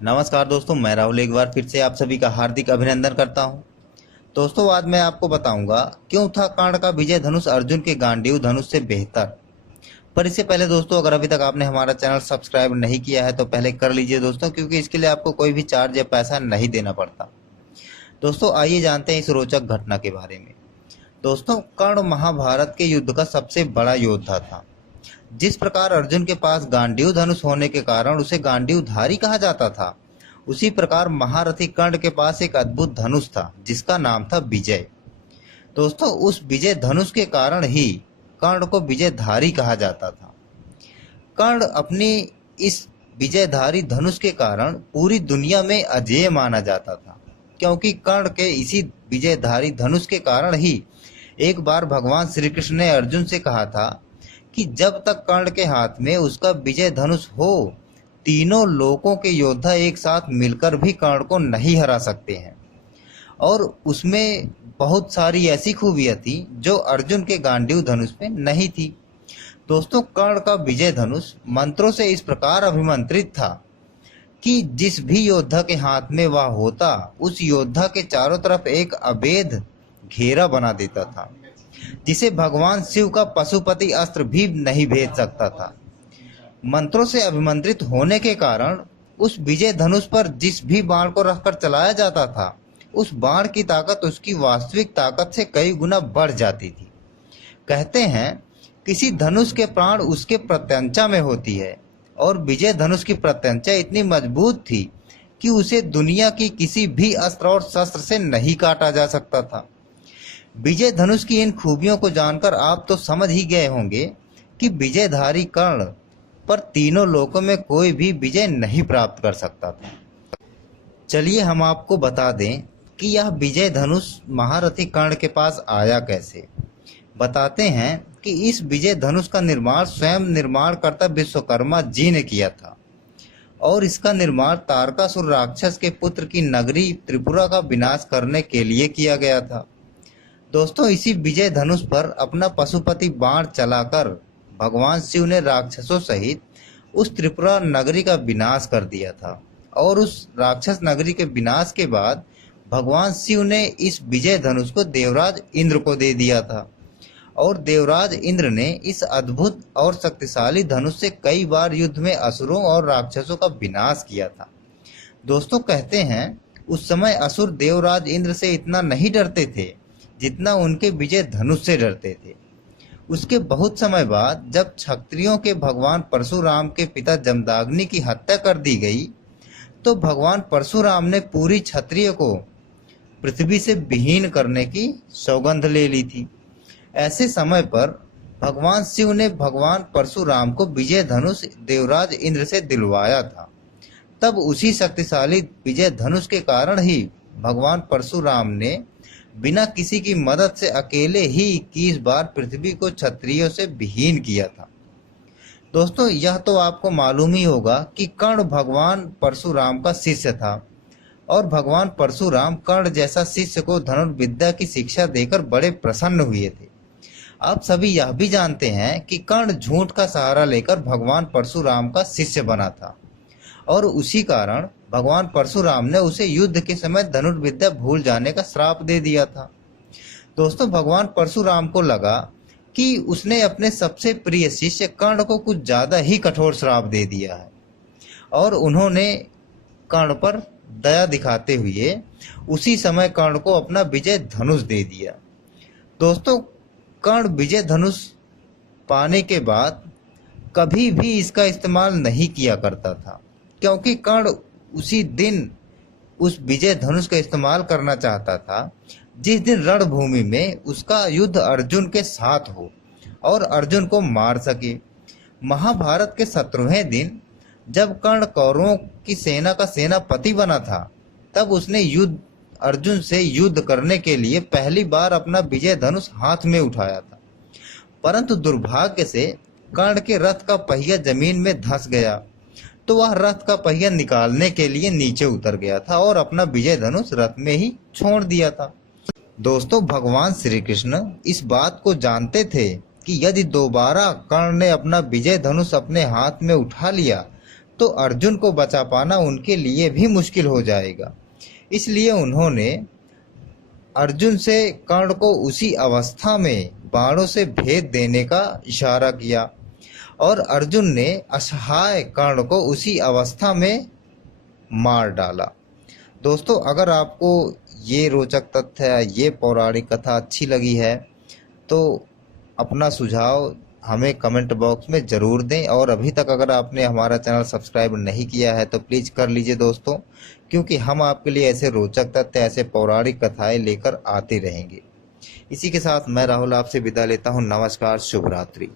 नमस्कार दोस्तों, मैं राहुल एक बार फिर से आप सभी का हार्दिक अभिनंदन करता हूं। दोस्तों, आज मैं आपको बताऊंगा क्यों था कर्ण का विजय धनुष अर्जुन के गांडीव धनुष से बेहतर। पर इससे पहले दोस्तों, अगर अभी तक आपने हमारा चैनल सब्सक्राइब नहीं किया है तो पहले कर लीजिए दोस्तों, क्योंकि इसके लिए आपको कोई भी चार्ज या पैसा नहीं देना पड़ता। दोस्तों, आइए जानते हैं इस रोचक घटना के बारे में। दोस्तों, कर्ण महाभारत के युद्ध का सबसे बड़ा योद्धा था। जिस प्रकार अर्जुन के पास गांडीव धनुष होने के कारण उसे गांडीवधारी कहा जाता था, उसी प्रकार महारथी कर्ण के पास एक अद्भुत धनुष था जिसका नाम था विजय। दोस्तों, उस विजय धनुष के कारण ही कर्ण को विजयधारी कहा जाता था। कर्ण अपनी इस विजयधारी धनुष के कारण पूरी दुनिया में अजेय माना जाता था, क्योंकि कर्ण के इसी विजयधारी धनुष के कारण ही एक बार भगवान श्री कृष्ण ने अर्जुन से कहा था कि जब तक कर्ण के हाथ में उसका विजय धनुष हो, तीनों लोकों के योद्धा एक साथ मिलकर भी कर्ण को नहीं हरा सकते हैं। और उसमें बहुत सारी ऐसी खूबियां थी जो अर्जुन के गांडीव धनुष में नहीं थी। दोस्तों, कर्ण का विजय धनुष मंत्रों से इस प्रकार अभिमंत्रित था कि जिस भी योद्धा के हाथ में वह होता, उस योद्धा के चारों तरफ एक अभेद घेरा बना देता था, जिसे भगवान शिव का पशुपति अस्त्र भी नहीं भेद सकता था। मंत्रों से अभिमंत्रित होने के कारण उस विजय धनुष पर जिस भी बाण को रखकर चलाया जाता था, उस बाण की ताकत उसकी वास्तविक ताकत से कई गुना बढ़ जाती थी। कहते हैं, किसी धनुष के प्राण उसके प्रत्यंचा में होती है, और विजय धनुष की प्रत्यंचा इतनी मजबूत थी कि उसे दुनिया की किसी भी अस्त्र और शस्त्र से नहीं काटा जा सकता था। विजय धनुष की इन खूबियों को जानकर आप तो समझ ही गए होंगे कि विजयधारी कर्ण पर तीनों लोकों में कोई भी विजय नहीं प्राप्त कर सकता था। चलिए हम आपको बता दें कि यह विजय धनुष महारथी कर्ण के पास आया कैसे। बताते हैं कि इस विजय धनुष का निर्माण स्वयं निर्माणकर्ता विश्वकर्मा जी ने किया था, और इसका निर्माण तारकासुर राक्षस के पुत्र की नगरी त्रिपुरा का विनाश करने के लिए किया गया था। दोस्तों, इसी विजय धनुष पर अपना पशुपति बाण चलाकर भगवान शिव ने राक्षसों सहित उस त्रिपुरा नगरी का विनाश कर दिया था, और उस राक्षस नगरी के विनाश के बाद भगवान शिव ने इस विजय धनुष को देवराज इंद्र को दे दिया था, और देवराज इंद्र ने इस अद्भुत और शक्तिशाली धनुष से कई बार युद्ध में असुरों और राक्षसों का विनाश किया था। दोस्तों, कहते हैं उस समय असुर देवराज इंद्र से इतना नहीं डरते थे जितना उनके विजय धनुष से डरते थे। उसके बहुत समय बाद जब क्षत्रियों के भगवान परशुराम के पिता जमदाग्नि की हत्या कर दी गई, तो भगवान परशुराम ने पूरी क्षत्रिय को पृथ्वी से विहीन करने की सौगंध ले ली थी। ऐसे समय पर भगवान शिव ने भगवान परशुराम को विजय धनुष देवराज इंद्र से दिलवाया था। तब उसी शक्तिशाली विजय धनुष के कारण ही भगवान परशुराम ने बिना किसी की मदद से अकेले ही 21 बार पृथ्वी को क्षत्रियों से विहीन किया था। दोस्तों, यह तो आपको मालूम ही होगा कि कर्ण भगवान परशुराम का शिष्य था, और भगवान परशुराम कर्ण जैसा शिष्य को धनुर्विद्या की शिक्षा देकर बड़े प्रसन्न हुए थे। आप सभी यह भी जानते हैं कि कर्ण झूठ का सहारा लेकर भगवान परशुराम का शिष्य बना था, और उसी कारण भगवान परशुराम ने उसे युद्ध के समय धनुर्विद्या भूल जाने का श्राप दे दिया था। दोस्तों, भगवान परशुराम को लगा कि उसने अपने सबसे प्रिय शिष्य कर्ण को कुछ ज्यादा ही कठोर श्राप दे दिया है, और उन्होंने कर्ण पर दया दिखाते हुए उसी समय कर्ण को अपना विजय धनुष दे दिया। दोस्तों, कर्ण विजय धनुष पाने के बाद कभी भी इसका इस्तेमाल नहीं किया करता था, क्योंकि कर्ण उसी दिन उस विजय धनुष का इस्तेमाल करना चाहता था जिस दिन रणभूमि में उसका युद्ध अर्जुन के साथ हो और अर्जुन को मार सके। महाभारत के 17वें दिन जब कर्ण कौरवों की सेना का सेनापति बना था, तब उसने अर्जुन से युद्ध करने के लिए पहली बार अपना विजय धनुष हाथ में उठाया था। परंतु दुर्भाग्य से कर्ण के रथ का पहिया जमीन में धंस गया, तो वह रथ का पहिया निकालने के लिए नीचे उतर गया था और अपना विजय धनुष रथ में ही छोड़ दिया था। दोस्तों, भगवान श्री कृष्ण इस बात को जानते थे कि यदि दोबारा कर्ण ने अपना विजय धनुष अपने हाथ में उठा लिया तो अर्जुन को बचा पाना उनके लिए भी मुश्किल हो जाएगा। इसलिए उन्होंने अर्जुन से कर्ण को उसी अवस्था में बाणों से भेद देने का इशारा किया और अर्जुन ने असहाय कर्ण को उसी अवस्था में मार डाला। दोस्तों, अगर आपको ये रोचक तथ्य, ये पौराणिक कथा अच्छी लगी है तो अपना सुझाव हमें कमेंट बॉक्स में ज़रूर दें। और अभी तक अगर आपने हमारा चैनल सब्सक्राइब नहीं किया है तो प्लीज़ कर लीजिए दोस्तों, क्योंकि हम आपके लिए ऐसे रोचक तथ्य, ऐसे पौराणिक कथाएं लेकर आते रहेंगे। इसी के साथ मैं राहुल आपसे विदा लेता हूं। नमस्कार, शुभ रात्रि।